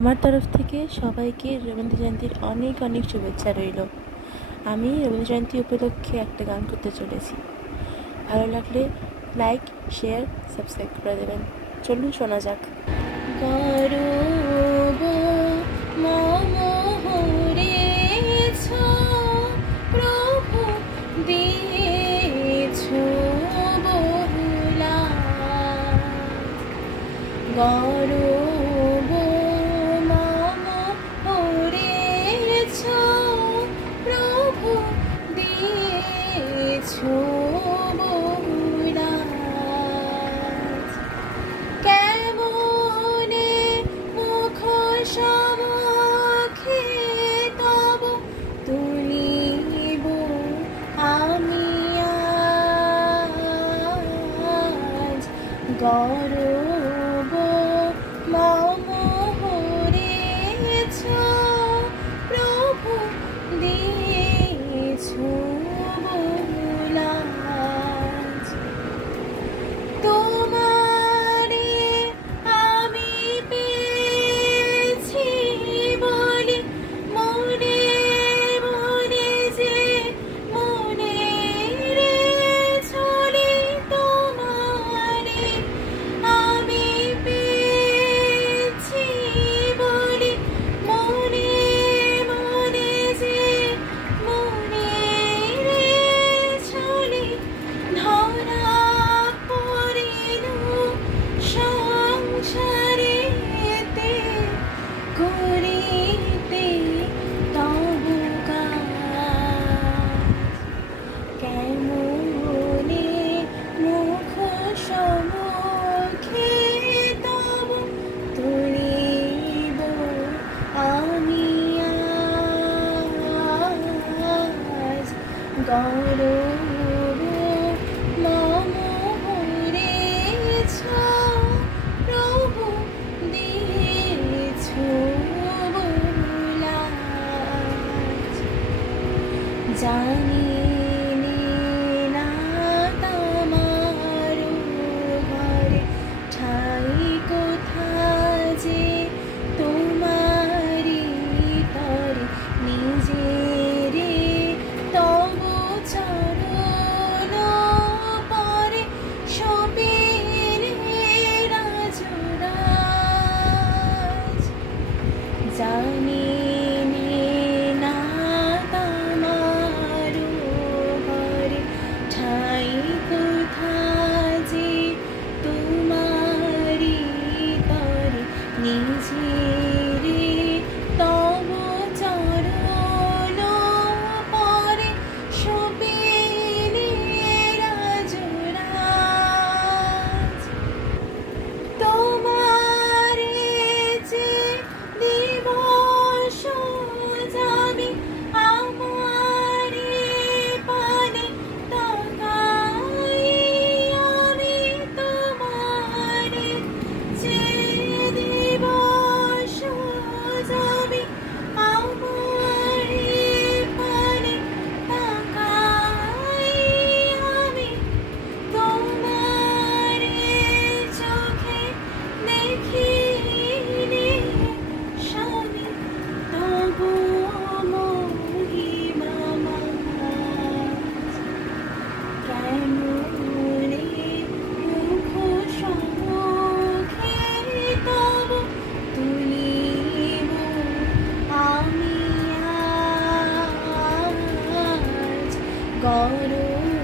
আমার তরফ থেকে সবাইকে রবীন্দ্র জয়ন্তীর অনেক অনেক শুভেচ্ছা রইল। আমি রবীন্দ্র জয়ন্তী উপলক্ষে একটা গান করতে চলেছি। ভালো লাগলে লাইক, শেয়ার, সাবস্ক্রাইব করে দেবেন। চলুন শোনা যাক। গৌরব মম হরেছ প্রভু দিয়েছ বহুলা। গৌরব মম হরেছ প্রভু দিয়েছ বহুলা। কেমনে মুখ সমুখে তব তুলিব আমি আজ। গৌরব মম হরেছ প্রভু দিয়েছ বহুলা। তোমারে আমি পেয়েছি বলি মনে মনে যে মনে রে চলি। তোমারে আমি পেয়েছি বলি মনে মনে যে মনে রে চলি। ধরা পড়িল সংসারেতে করিতে তব কাজ। কেমনে মুখ সমুখে তব তুলিব আমি আজ। গৌরব মম হরেছ প্রভু দিয়েছ বহুলা। জানি না তোমার ঘরে ঠাই কোথা যে তোমারি তরে নিজেরে তব চরণ পরে সপিলে রাজরাজ। জানি না তোমার ঘরে ঠাই কোথা যে তোমারি তরে নিজেরে তব চরণ পরে সপিলে রাজরাজ। তোমারে যে দিবস যাবি আমারে পানে তাকাই আমি। তোমারে যে দিবস যাবি আমারে পানে তাকাই আমি। তোমারে চোখে দেখিনি স্বামী তব মহিমা মাঝ। কেমনে মুখ সমুখে তব তুলিব আমি আজ। গৌরব